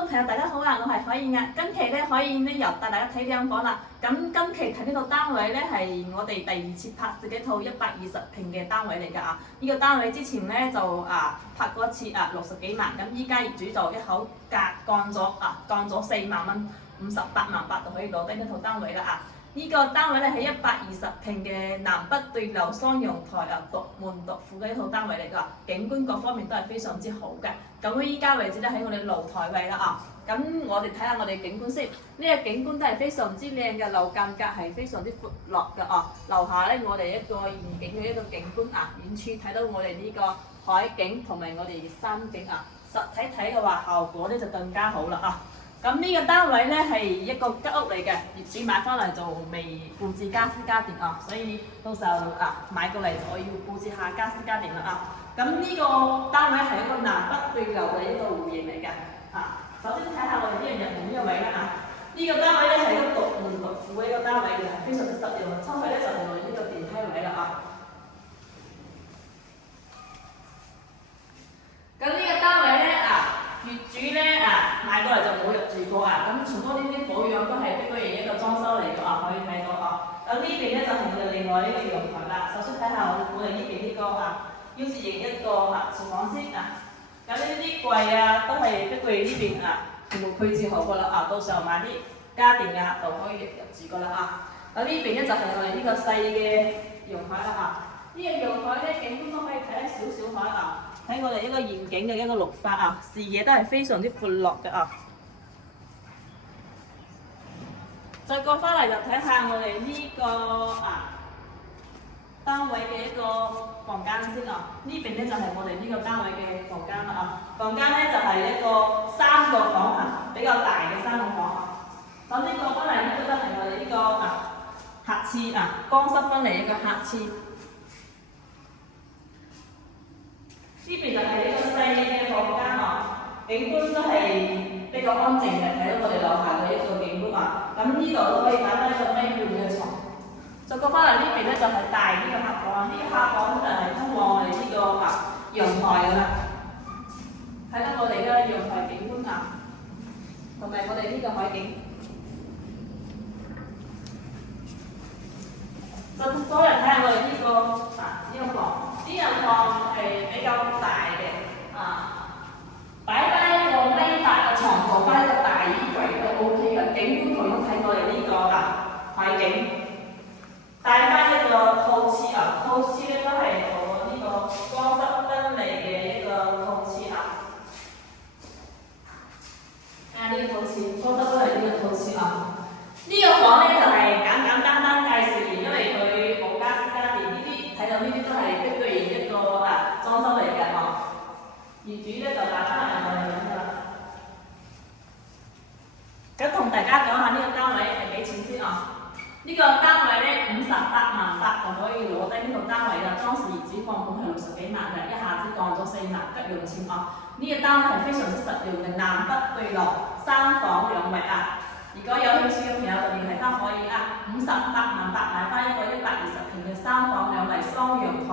眾朋友大家好啊，我係海燕啊。今期咧海燕咧又帶大家睇兩房啦。咁今期睇呢套單位咧係我哋第二次拍攝嘅一套120平嘅單位嚟㗎啊。呢個單位之前咧就拍過一次60幾萬，咁依家業主就一口價降咗4萬蚊，58萬8就可以攞低呢套單位啦啊。呢個單位咧係120平嘅南北對流雙陽台獨門獨戶嘅一套單位嚟㗎，景觀各方面都係非常之好嘅。咁依家位置咧喺我哋露台位啦啊。咁我哋睇下我哋景觀先，呢個景觀都係非常之靚嘅，樓間隔係非常之闊落嘅啊。樓下咧我哋一個遠景嘅一個景觀啊，遠處睇到我哋呢個海景同埋我哋山景啊。實體睇嘅話效果咧就更加好啦啊。咁呢個單位咧係一個吉屋嚟嘅，業主買翻嚟就未佈置家私家電啊，所以到時候買過嚟就要佈置下家私家電啦啊。咁呢個單位係一個南北對流嘅一個戶型嚟嘅啊。首先睇下我哋呢個入門呢個位啦啊，呢個單位咧係一個獨門獨戶嘅一個單位嘅，非常之實用。出去咧就係我哋呢個電梯位啦啊。咁呢個單位咧業主咧買過嚟就冇入住過啊，咁全部呢啲保養都係碧桂園一個裝修嚟嘅啊，可以睇到啊。咁呢邊咧就係我哋另外呢個陽台啦。首先睇下我哋呢邊呢個腰字型一個廚房先啊。咁呢啲櫃都係碧桂園呢邊全部配置好㗎啦啊，到時候買啲家電就可以入住㗎啦啊。咁呢邊咧就係我哋呢個細嘅陽台啦啊。呢個陽台咧景觀都可以睇得少少海啊。睇我哋一個遠景嘅一個綠化視野都係非常之闊落嘅啊。再過翻嚟就睇下我哋呢個單位嘅一個房間先啊。呢邊咧就係我哋呢個單位嘅房間啦啊。房間咧就係一個3個房比較大嘅3個房啊。首先過翻嚟呢個都係我哋呢個客廁乾濕分離一個客廁。呢邊就係一個細嘅房間景觀都係比較安靜嘅，睇到我哋樓下嘅一個景觀咁呢度都可以擺翻一個咩款嘅床。再過翻嚟呢邊咧就係大啲嘅客房，呢個客房就係通往我哋呢個陽台㗎啦。睇到我哋嘅陽台景觀同埋我哋呢個海景。再多人睇下我哋呢個房。呢間房係比較大嘅擺翻一個低大嘅床，做翻一個大衣櫃都 OK 嘅。景觀圖都睇我哋呢個海景，帶翻一個套廁套廁咧都係做呢個乾濕分離嘅一個套廁呢個套廁乾濕都係呢個套廁呢個房咧就係簡單介紹完，因為佢冇家私家電，呢啲睇到呢啲都係碧桂園一個裝修嚟嘅業主咧就打翻嚟我哋咁㗎啦。咁同大家講下呢個單位係幾錢先呢個單位咧58萬8就可以攞低呢套單位啦。當時業主放款係60幾萬嘅，一下子降咗4萬，急用錢呢個單位係非常之實用嘅，南北對流3房2衛如果有興趣嘅朋友就聯繫翻可以58萬8買翻一個120平嘅3房2衛雙陽台